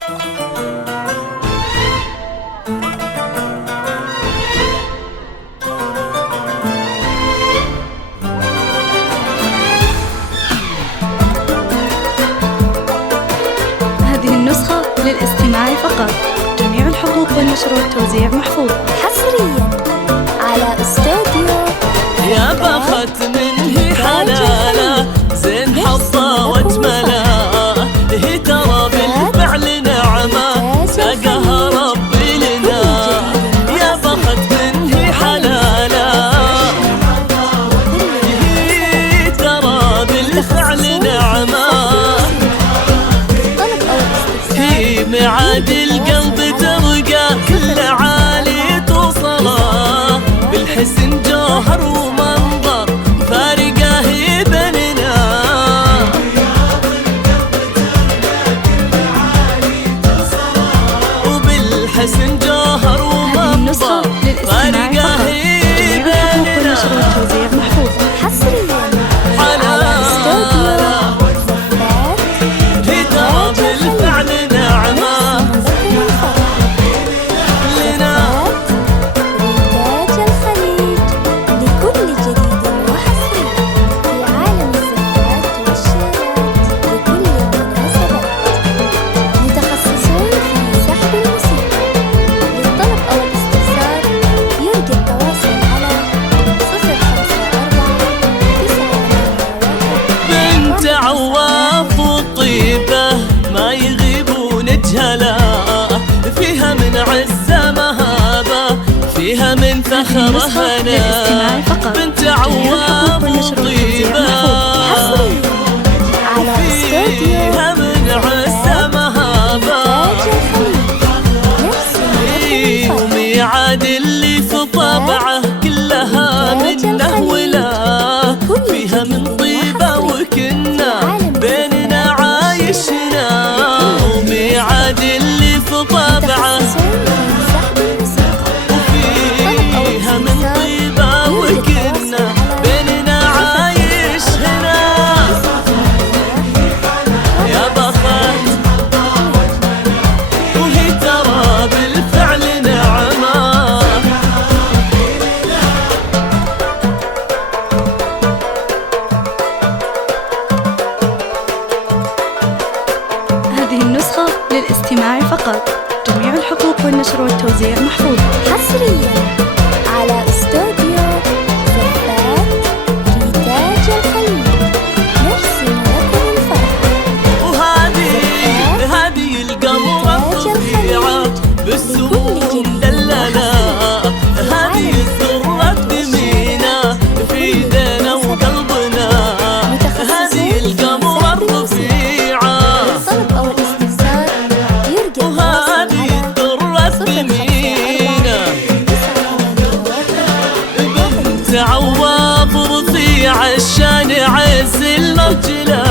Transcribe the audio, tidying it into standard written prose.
هذه النسخة للاستماع فقط. جميع الحقوق والنشر والتوزيع محفوظ. حصرياً على استوديو يا بخت منه حلالة زين حظة واجملة، هي ترى بالفعل نعمة ساقها ربي لنا. يا بخت منه حلالة هي ترى بالفعل نعمة، هي معاد القلب ترقى كل عالي توصله، بالحسن جوهر ومنظر فارقه هي بيننا. وبالحسن جوهر ومنظر فارقه هي بيننا. حصرياً على استوديو هي ترى بالفعل نعمة لنا. ريتاج الخليج لكل جديد وحصري في عالم الزفات والشارات لكل المناسبات. متخصصون في سحب الموسيقى. للطلب أو الاستفسار يرجى التواصل على 054 بنت عواف وطيبة ما يغيبون جهلا، فيها من عزة مهابة فيها من فخر هنا. بنت عواف وطيبة على استوديو فيها من عزة مهابة، وميعاد اللي في طبعه كلها منه ولا، فيها من طيبة وكنا بيننا عايشنا. وميعاد اللي في طبعه وفيها من طيبة وكنا بيننا عايشنا. يا بخت وهي ترى بالفعل نعمة. هذه النسخة للاستماع فقط. جميع الحقوق والنشر والتوزيع محفوظ. حصرياً على استوديو زفات ريتاج الخليج. نرسم لكم الفرحة. وهذه القمرة الرفيعة بالسموم دللنا، هذه الذرة بمينا في ايدينا وقلبنا. هذه القمرة الرفيعة للطلب أو الاستفسار يرجى وهذه الذرة بمينا. بنت عواف رفيعة الشان عز المرجلة،